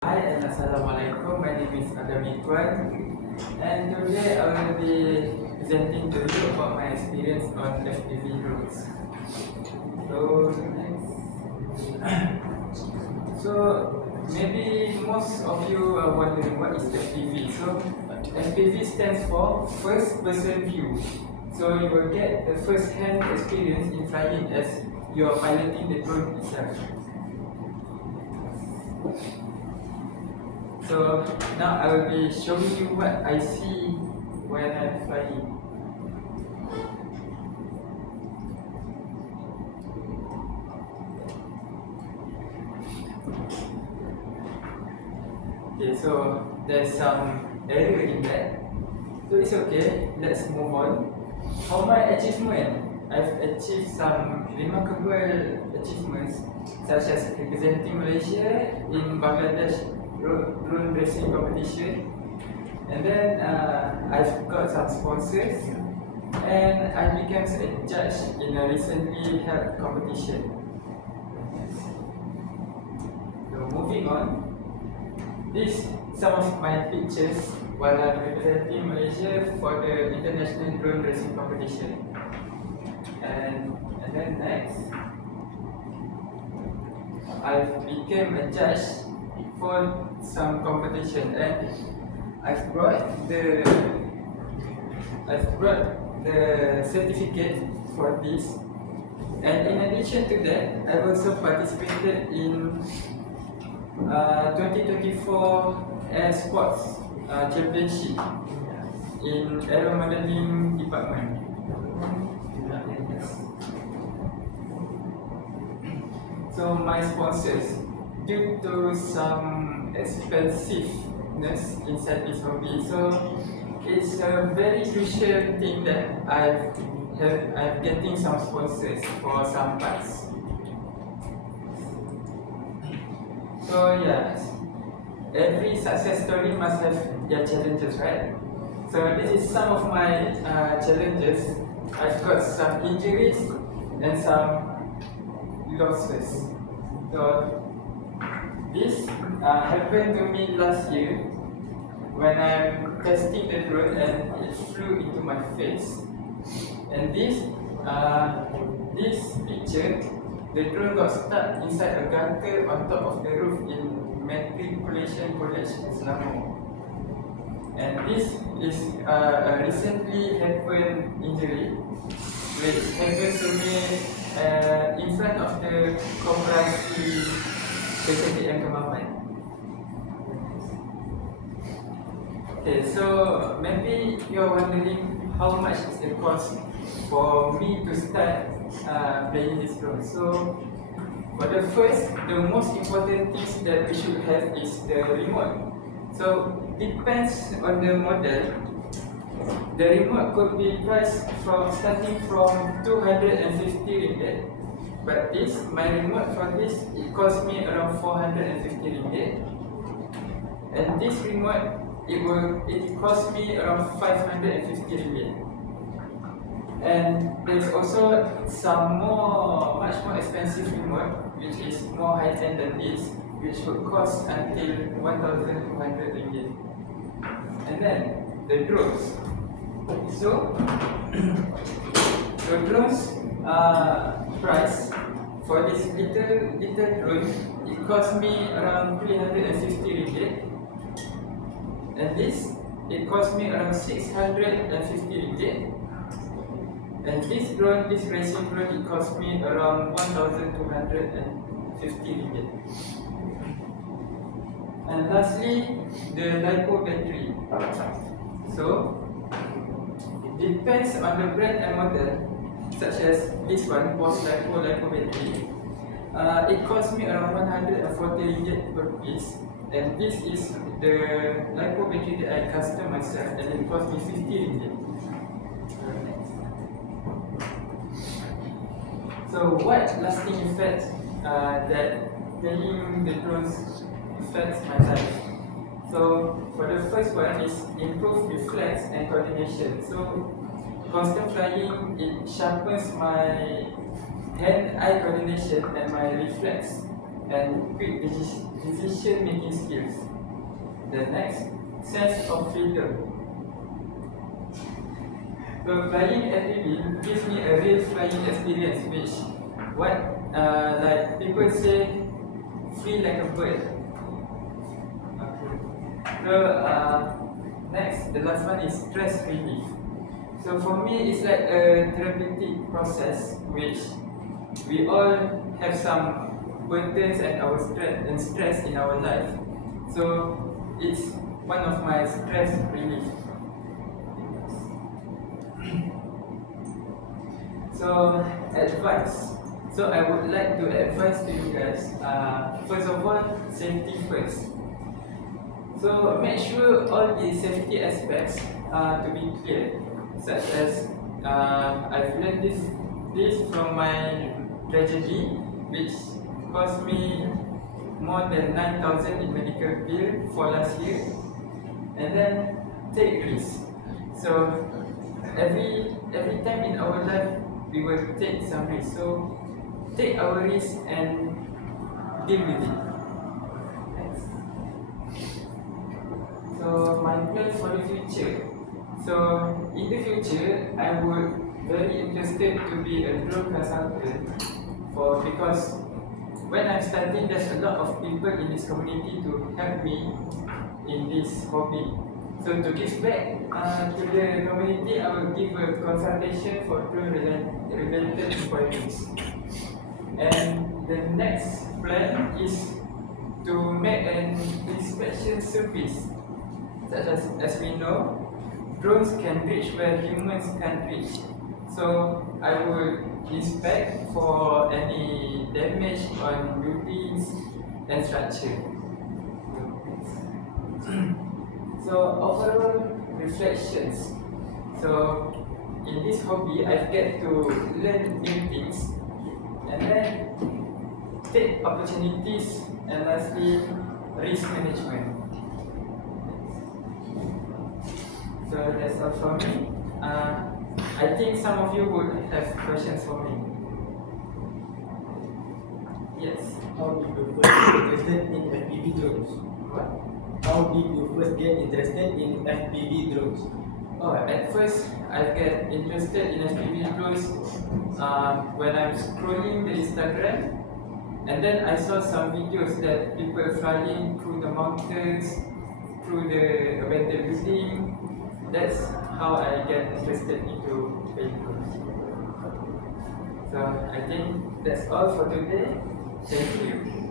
Hi and Assalamualaikum. My name is Adam Ikwan, and today I will be presenting to you about my experience on FPV drones. So next. So maybe most of you are wondering what is FPV. So FPV stands for first person view. So you will get the first hand experience in flying as you are piloting the drone itself. So now I will be showing you what I see when I'm flying. Okay, so there's some error in that. So it's okay, let's move on. For my achievement, I've achieved some remarkable achievements such as representing Malaysia in Bangladesh drone racing competition. And then I've got some sponsors and I became a judge in a recently held competition. So moving on, these some of my pictures while I'm representing Malaysia for the international drone racing competition. And then next, I became a judge for some competition and I've brought the certificate for this. And in addition to that, I've also participated in 2024 Air Sports Championship in Aero Modeling Department. So my sponsors, due to some expensiveness inside this hobby, so it's a very crucial thing that I'm getting some sponsors for some parts. So yeah, every success story must have their challenges, right? So this is some of my challenges. I've got some injuries and some losses. So this happened to me last year when I'm testing the drone and it flew into my face. And this picture, the drone got stuck inside a gutter on top of the roof in Matriculation College, Selangor. And this is a recently happened injury, which happened to me in front of the Koperasi PTTM Kemaman. Okay, so maybe you're wondering how much is the cost for me to start playing this drone. So for the most important things that we should have is the remote. So depends on the model. The remote could be priced starting from 250 ringgit. But my remote for this, it cost me around 450 ringgit. And this remote, it cost me around 550 ringgit. And there's also some much more expensive remote, which is more high-end than this, which would cost until 1,200 ringgit. And then the drones. So the drones price for this little drone, it cost me around 350 ringgit. And it cost me around 650 ringgit. And this racing drone, it cost me around 1,250 ringgit. And lastly, the LiPo battery. So it depends on the brand and model, such as this one, Boss LiPo battery. It cost me around 140 ringgit per piece. And this is the LiPo battery that I custom myself, and it cost me 50 ringgit. So what lasting effects that playing the drones affects my life? So for the first one is improved reflex and coordination. So constant flying, it sharpens my hand-eye coordination and my reflex. and quick decision-making skills. The next, sense of freedom. So flying FPV gives me a real flying experience, which like people say, free like a bird. Okay. So next, the last one is stress relief. So for me, it's like a therapeutic process, which we all have some burdens and stress in our life. So it's one of my stress relief. So advice. So I would like to advise to you guys. First of all, safety first. So make sure all the safety aspects to be clear, such as I've learned this from my tragedy, which cost me more than 9,000 in medical bill for last year. And then take risks. So every time in our life we will take some risk. So take our risk and deal with it. Next. So my plan for the future. So in the future, I would very interested to be a drone consultant because when I'm starting, there's a lot of people in this community to help me in this hobby. So to give back to the community, I will give a consultation for drone related inquiries. And the next plan is to make an inspection service. Such as we know, drones can reach where humans can't reach. So I will inspect for any damage on buildings and structure. So overall reflections. So in this hobby, I get to learn new things and then take opportunities, and lastly, risk management. So that's all from me. I think some of you would have questions for me. Yes. How did you first get interested in FPV drones? What? How did you first get interested in FPV drones? Oh, at first I get interested in FPV drones when I'm scrolling the Instagram, and then I saw some videos that people flying through the mountains, through the abandoned building. That's how I get interested into vehicles. So I think that's all for today. Thank you.